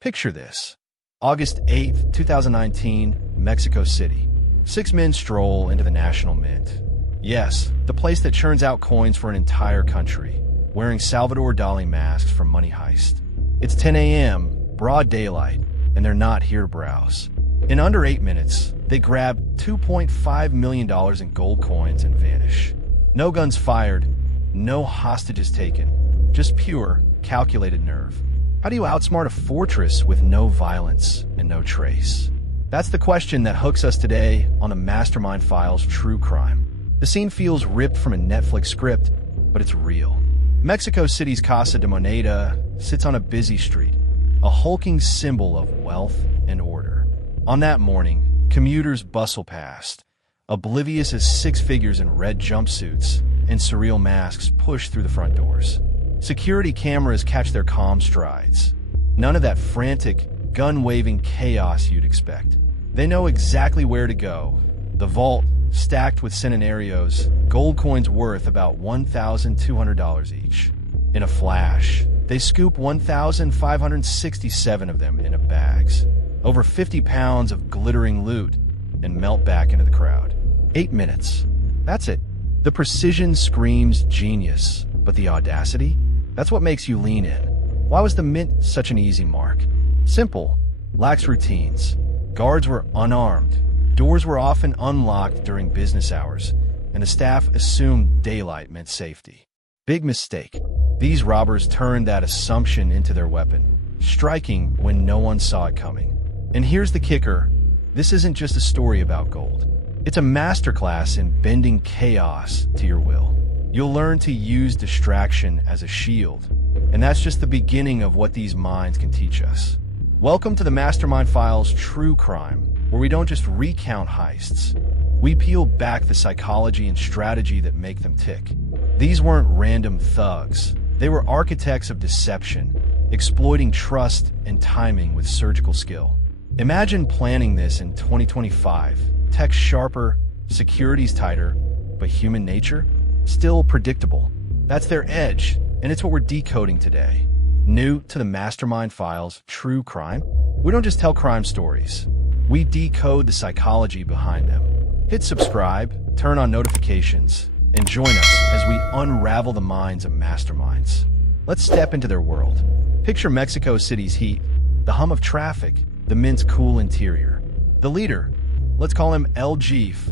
Picture this. August 8th, 2019, Mexico City. 6 men stroll into the National Mint. Yes, the place that churns out coins for an entire country, wearing Salvador Dali masks from Money Heist. It's 10 a.m., broad daylight, and they're not here to browse. In under 8 minutes, they grab $2.5 million in gold coins and vanish. No guns fired, no hostages taken, just pure, calculated nerve. How do you outsmart a fortress with no violence and no trace? That's the question that hooks us today on the Mastermind Files True Crime. The scene feels ripped from a Netflix script, but it's real. Mexico City's Casa de Moneda sits on a busy street, a hulking symbol of wealth and order. On that morning, commuters bustle past, oblivious as 6 figures in red jumpsuits and surreal masks push through the front doors. Security cameras catch their calm strides. None of that frantic, gun-waving chaos you'd expect. They know exactly where to go. The vault, stacked with centenarios, gold coins worth about $1,200 each. In a flash, they scoop 1,567 of them into bags, over 50 pounds of glittering loot, and melt back into the crowd. 8 minutes. That's it. The precision screams genius, but the audacity? That's what makes you lean in. Why was the Mint such an easy mark? Simple. Lax routines. Guards were unarmed. Doors were often unlocked during business hours, and the staff assumed daylight meant safety. Big mistake. These robbers turned that assumption into their weapon, striking when no one saw it coming. And here's the kicker. This isn't just a story about gold. It's a masterclass in bending chaos to your will. You'll learn to use distraction as a shield, and that's just the beginning of what these minds can teach us. Welcome to the Mastermind Files True Crime, where we don't just recount heists. We peel back the psychology and strategy that make them tick. These weren't random thugs. They were architects of deception, exploiting trust and timing with surgical skill. Imagine planning this in 2025. Tech sharper, security's tighter, but human nature? Still predictable. That's their edge, and it's what we're decoding today. New to the Mastermind Files True Crime? We don't just tell crime stories. We decode the psychology behind them. Hit subscribe, turn on notifications, and join us as we unravel the minds of masterminds. Let's step into their world. Picture Mexico City's heat, the hum of traffic, the Mint's cool interior. The leader, let's call him El Jeef,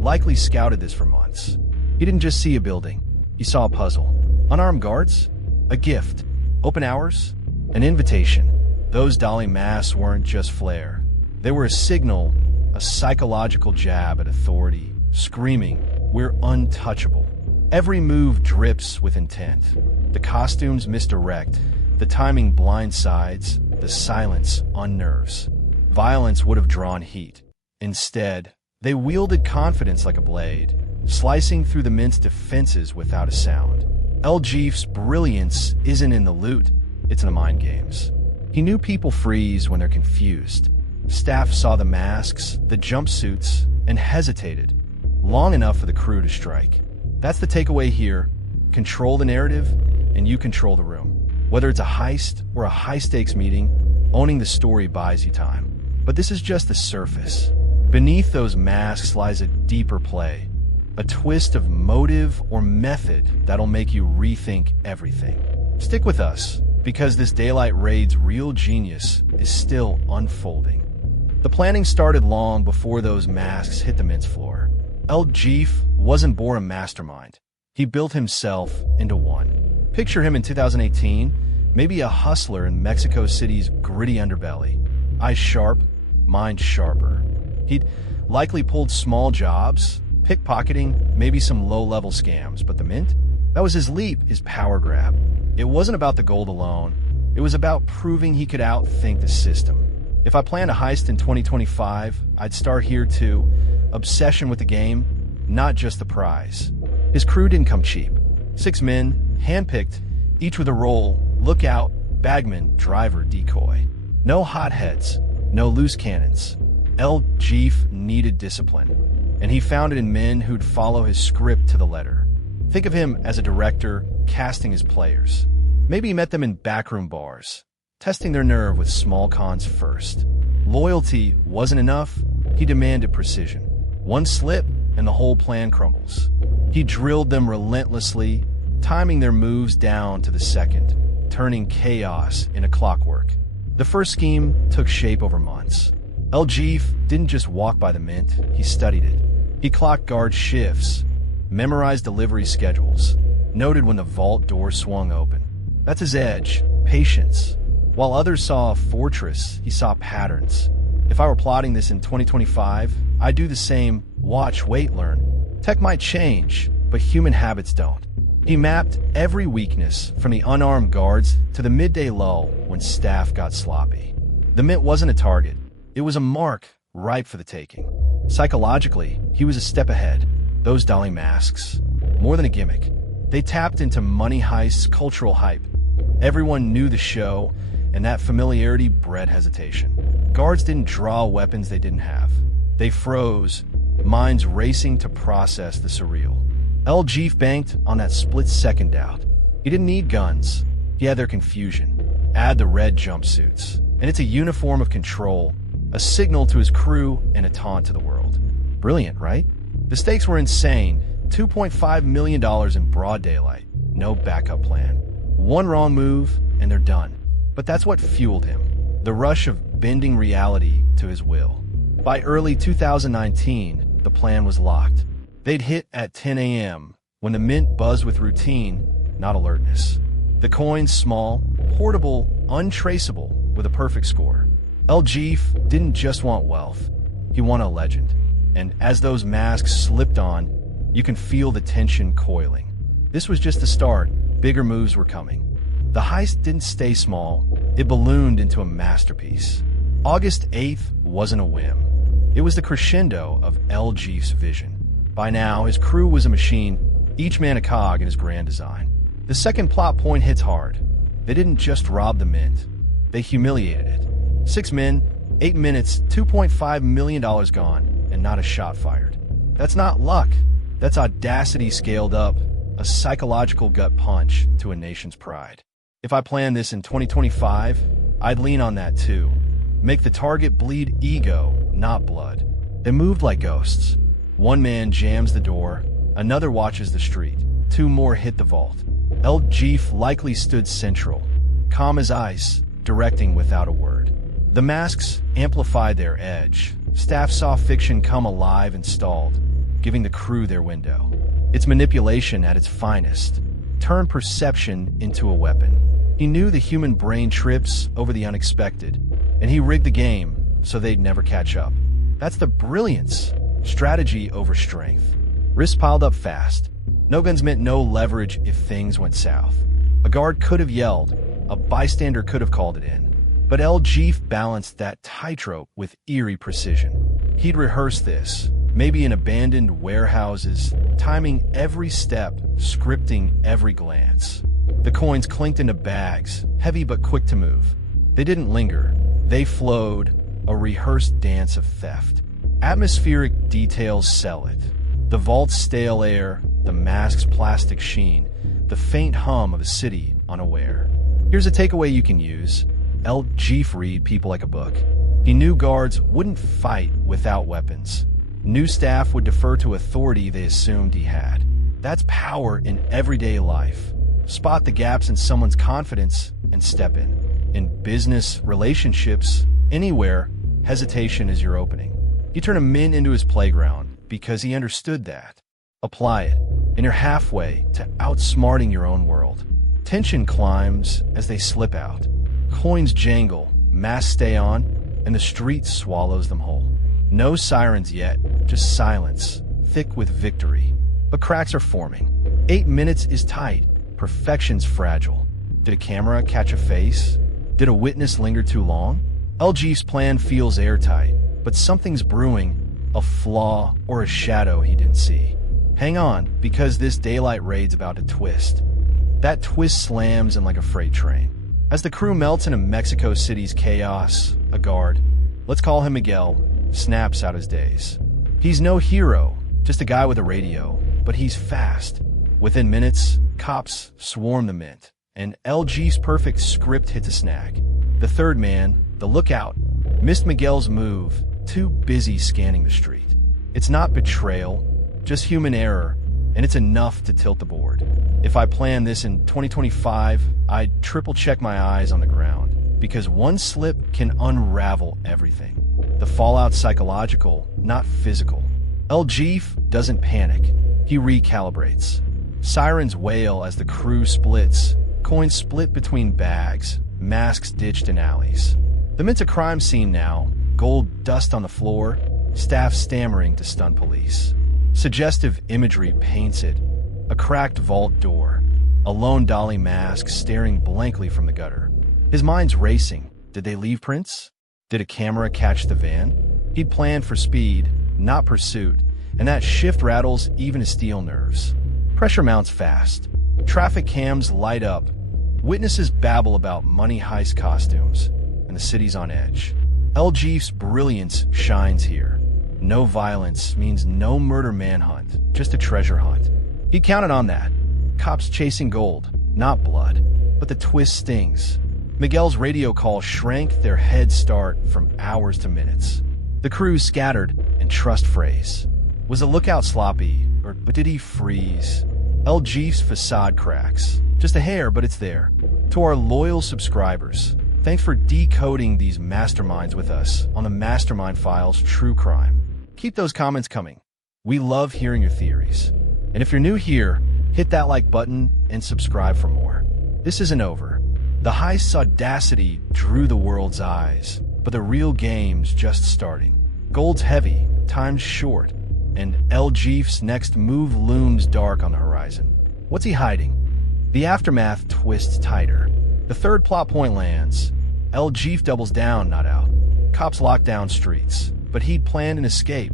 likely scouted this for months. He didn't just see a building, he saw a puzzle. Unarmed guards, a gift, open hours, an invitation. Those Dali masks weren't just flair. They were a signal, a psychological jab at authority, screaming, "We're untouchable." Every move drips with intent. The costumes misdirect, the timing blindsides, the silence unnerves. Violence would have drawn heat. Instead, they wielded confidence like a blade, slicing through the Mint's defenses without a sound. El Jeef's brilliance isn't in the loot, it's in the mind games. He knew people freeze when they're confused. Staff saw the masks, the jumpsuits, and hesitated, long enough for the crew to strike. That's the takeaway here. Control the narrative, and you control the room. Whether it's a heist or a high-stakes meeting, owning the story buys you time. But this is just the surface. Beneath those masks lies a deeper play, a twist of motive or method that'll make you rethink everything. Stick with us, because this Daylight Raid's real genius is still unfolding. The planning started long before those masks hit the Mint's floor. El Jeef wasn't born a mastermind. He built himself into one. Picture him in 2018, maybe a hustler in Mexico City's gritty underbelly. Eyes sharp, mind sharper. He'd likely pulled small jobs, pickpocketing, maybe some low-level scams, but the Mint? That was his leap, his power grab. It wasn't about the gold alone. It was about proving he could outthink the system. If I planned a heist in 2025, I'd start here too. Obsession with the game, not just the prize. His crew didn't come cheap. 6 men, handpicked, each with a role: lookout, bagman, driver, decoy. No hotheads, no loose cannons. El Jeef needed discipline, and he found it in men who'd follow his script to the letter. Think of him as a director casting his players. Maybe he met them in backroom bars, testing their nerve with small cons first. Loyalty wasn't enough. He demanded precision. One slip, and the whole plan crumbles. He drilled them relentlessly, timing their moves down to the second, turning chaos into clockwork. The first scheme took shape over months. El Jeef didn't just walk by the mint, he studied it. He clocked guard shifts, memorized delivery schedules, noted when the vault door swung open. That's his edge, patience. While others saw a fortress, he saw patterns. If I were plotting this in 2025, I'd do the same. Watch, wait, learn. Tech might change, but human habits don't. He mapped every weakness, from the unarmed guards to the midday lull when staff got sloppy. The mint wasn't a target. It was a mark ripe for the taking. Psychologically, he was a step ahead. Those dolly masks, more than a gimmick. They tapped into Money Heist's cultural hype. Everyone knew the show, and that familiarity bred hesitation. Guards didn't draw weapons they didn't have. They froze, minds racing to process the surreal. El Jeef banked on that split-second doubt. He didn't need guns. He had their confusion. Add the red jumpsuits, and it's a uniform of control, a signal to his crew and a taunt to the world. Brilliant, right? The stakes were insane. $2.5 million in broad daylight. No backup plan. One wrong move, and they're done. But that's what fueled him. The rush of bending reality to his will. By early 2019, the plan was locked. They'd hit at 10 a.m. when the mint buzzed with routine, not alertness. The coins small, portable, untraceable, with a perfect score. El Jeef didn't just want wealth. He wanted a legend. And as those masks slipped on, you can feel the tension coiling. This was just the start. Bigger moves were coming. The heist didn't stay small. It ballooned into a masterpiece. August 8th wasn't a whim. It was the crescendo of El Jeef's vision. By now, his crew was a machine, each man a cog in his grand design. The second plot point hits hard. They didn't just rob the mint. They humiliated it. 6 men, 8 minutes, $2.5 million gone, and not a shot fired. That's not luck. That's audacity scaled up, a psychological gut punch to a nation's pride. If I planned this in 2025, I'd lean on that too. Make the target bleed ego, not blood. They moved like ghosts. One man jams the door, another watches the street. 2 more hit the vault. El Jeef likely stood central, calm as ice, directing without a word. The masks amplified their edge. Staff saw fiction come alive and stalled, giving the crew their window. It's manipulation at its finest. Turn perception into a weapon. He knew the human brain trips over the unexpected, and he rigged the game so they'd never catch up. That's the brilliance. Strategy over strength. Risks piled up fast. No guns meant no leverage if things went south. A guard could have yelled. A bystander could have called it in. But El Jeef balanced that tightrope with eerie precision. He'd rehearsed this, maybe in abandoned warehouses, timing every step, scripting every glance. The coins clinked into bags, heavy but quick to move. They didn't linger. They flowed, a rehearsed dance of theft. Atmospheric details sell it. The vault's stale air, the mask's plastic sheen, the faint hum of a city unaware. Here's a takeaway you can use. El Jeef read people like a book. He knew guards wouldn't fight without weapons. New staff would defer to authority they assumed he had. That's power in everyday life. Spot the gaps in someone's confidence and step in. In business, relationships, anywhere, hesitation is your opening. He turned a mint into his playground because he understood that. Apply it, and you're halfway to outsmarting your own world. Tension climbs as they slip out. Coins jangle, masks stay on, and the street swallows them whole. No sirens yet, just silence, thick with victory. But cracks are forming. 8 minutes is tight. Perfection's fragile. Did a camera catch a face? Did a witness linger too long? El Jeef's plan feels airtight, but something's brewing, a flaw or a shadow he didn't see. Hang on, because this daylight raid's about to twist. That twist slams in like a freight train. As the crew melts into Mexico City's chaos, a guard, let's call him Miguel, snaps out his days. He's no hero, just a guy with a radio, but he's fast. Within minutes, cops swarm the mint, and LG's perfect script hits a snag. The third man, the lookout, missed Miguel's move, too busy scanning the street. It's not betrayal, just human error, and it's enough to tilt the board. If I planned this in 2025, I'd triple-check my eyes on the ground, because one slip can unravel everything. The fallout's psychological, not physical. LG doesn't panic. He recalibrates. Sirens wail as the crew splits, coins split between bags, masks ditched in alleys. The Minta crime scene now, gold dust on the floor, staff stammering to stun police. Suggestive imagery paints it. A cracked vault door, a lone dolly mask staring blankly from the gutter. His mind's racing. Did they leave prints? Did a camera catch the van? He'd planned for speed, not pursuit, and that shift rattles even his steel nerves. Pressure mounts fast. Traffic cams light up. Witnesses babble about money heist costumes, and the city's on edge. LG's brilliance shines here. No violence means no murder manhunt, just a treasure hunt. He counted on that. Cops chasing gold, not blood. But the twist stings. Miguel's radio call shrank their head start from hours to minutes. The crew scattered and trust phrase. Was the lookout sloppy, or did he freeze? LG's facade cracks. Just a hair, but it's there. To our loyal subscribers, thanks for decoding these masterminds with us on the Mastermind Files True Crime. Keep those comments coming. We love hearing your theories. And if you're new here, hit that like button and subscribe for more. This isn't over. The heist's audacity drew the world's eyes, but the real game's just starting. Gold's heavy, time's short, and LG's next move looms dark on the horizon. What's he hiding? The aftermath twists tighter. The third plot point lands. LG doubles down, not out. Cops lock down streets, but he'd planned an escape.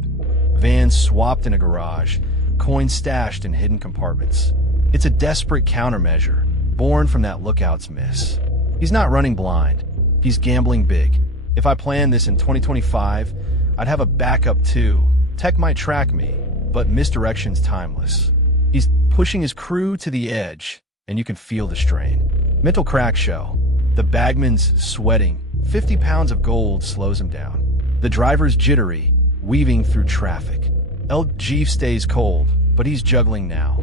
Vans swapped in a garage, coins stashed in hidden compartments. It's a desperate countermeasure, born from that lookout's miss. He's not running blind. He's gambling big. If I planned this in 2025, I'd have a backup too. Tech might track me, but misdirection's timeless. He's pushing his crew to the edge, and you can feel the strain. Mental crack show. The bagman's sweating. 50 pounds of gold slows him down. The driver's jittery, weaving through traffic. LG stays cold, but he's juggling now.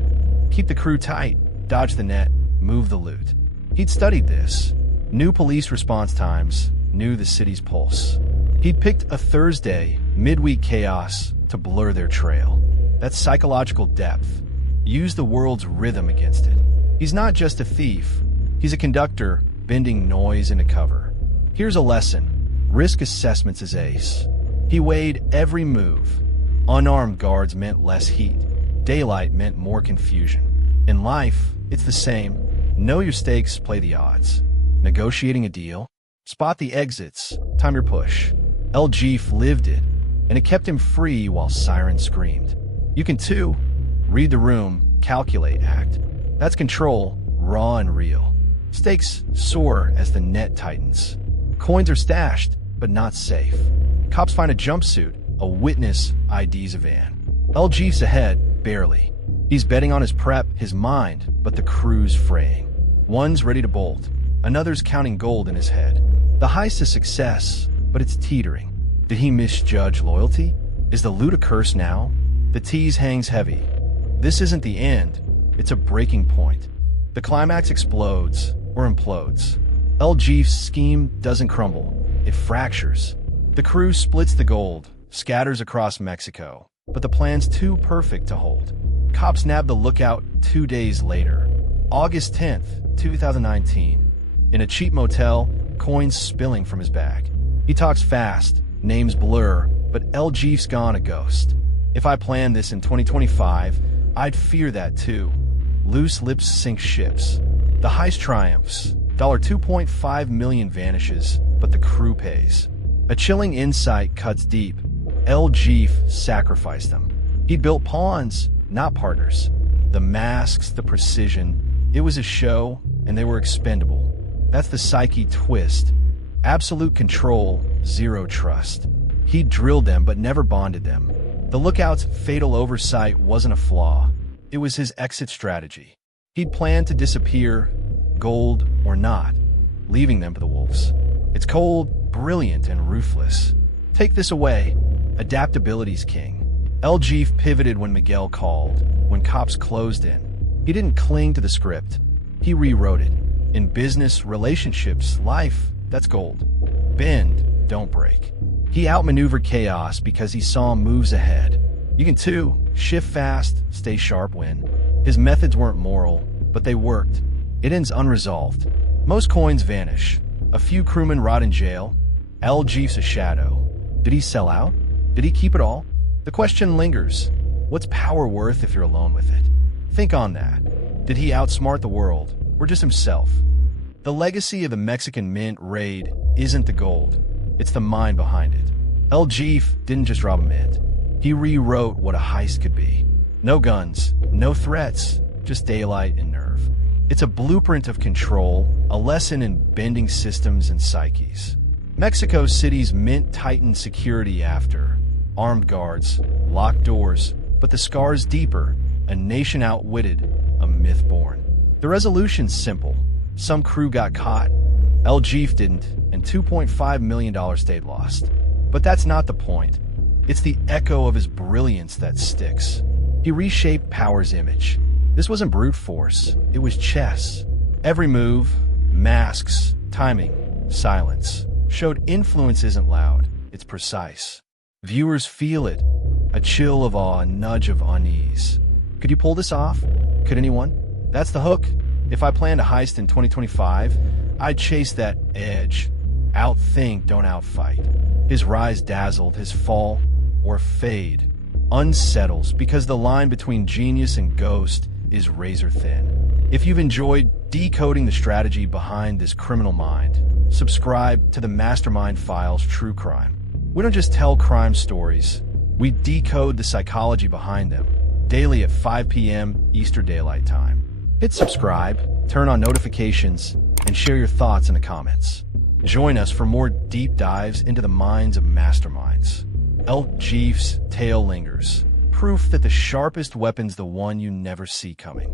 Keep the crew tight, dodge the net, move the loot. He'd studied this. Knew police response times, knew the city's pulse. He'd picked a Thursday, midweek chaos to blur their trail. That's psychological depth. Use the world's rhythm against it. He's not just a thief. He's a conductor, bending noise into cover. Here's a lesson. Risk assessments is ace. He weighed every move. Unarmed guards meant less heat. Daylight meant more confusion. In life, it's the same. Know your stakes, play the odds. Negotiating a deal? Spot the exits, time your push. LG lived it, and it kept him free while sirens screamed. You can too. Read the room, calculate, act. That's control, raw and real. Stakes soar as the net tightens. Coins are stashed, but not safe. Cops find a jumpsuit, a witness IDs a van. LG's ahead, barely. He's betting on his prep, his mind, but the crew's fraying. One's ready to bolt, another's counting gold in his head. The heist is success, but it's teetering. Did he misjudge loyalty? Is the loot a curse now? The tease hangs heavy. This isn't the end, it's a breaking point. The climax explodes, or implodes. LG's scheme doesn't crumble, it fractures. The crew splits the gold, scatters across Mexico, but the plan's too perfect to hold. Cops nab the lookout 2 days later, August 10th, 2019. In a cheap motel, coins spilling from his bag. He talks fast, names blur, but LG's gone a ghost. If I planned this in 2025, I'd fear that too. Loose lips sink ships. The heist triumphs. $2.5 million vanishes, but the crew pays. A chilling insight cuts deep. LG sacrificed them. He built pawns, not partners. The masks, the precision. It was a show, and they were expendable. That's the psyche twist. Absolute control, zero trust. He drilled them, but never bonded them. The lookout's fatal oversight wasn't a flaw. It was his exit strategy. He'd planned to disappear, gold or not, leaving them to the wolves. It's cold, brilliant, and ruthless. Take this away. Adaptability's king. LG pivoted when Miguel called, when cops closed in. He didn't cling to the script. He rewrote it. In business, relationships, life, that's gold. Bend, don't break. He outmaneuvered chaos because he saw moves ahead. You can too. Shift fast, stay sharp, win. His methods weren't moral, but they worked. It ends unresolved. Most coins vanish. A few crewmen rot in jail. LG's a shadow. Did he sell out? Did he keep it all? The question lingers. What's power worth if you're alone with it? Think on that. Did he outsmart the world, or just himself? The legacy of the Mexican Mint raid isn't the gold. It's the mind behind it. LG didn't just rob a mint. He rewrote what a heist could be. No guns, no threats, just daylight and nerve. It's a blueprint of control, a lesson in bending systems and psyches. Mexico City's mint tightened security after armed guards, locked doors, but the scars deeper, a nation outwitted, a myth born. The resolution's simple. Some crew got caught, LG didn't, and $2.5 million stayed lost. But that's not the point. It's the echo of his brilliance that sticks. He reshaped power's image. This wasn't brute force, it was chess. Every move, masks, timing, silence, showed influence isn't loud, it's precise. Viewers feel it, a chill of awe, a nudge of unease. Could you pull this off? Could anyone? That's the hook. If I planned a heist in 2025, I'd chase that edge. Outthink, don't outfight. His rise dazzled, his fall, or fade, unsettles because the line between genius and ghost is razor thin. If you've enjoyed decoding the strategy behind this criminal mind, subscribe to the Mastermind Files True Crime. We don't just tell crime stories, we decode the psychology behind them, daily at 5 p.m. Eastern Daylight Time. Hit subscribe, turn on notifications, and share your thoughts in the comments. Join us for more deep dives into the minds of masterminds. LG's tale lingers, proof that the sharpest weapon's the one you never see coming.